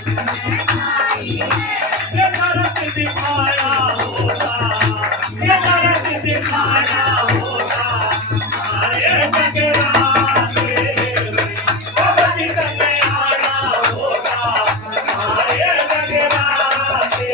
ये नरक दिखाया होगा, ये नरक दिखाया होगा, हमारे जगराते भगवती कल्याणा होगा, हमारे जगराते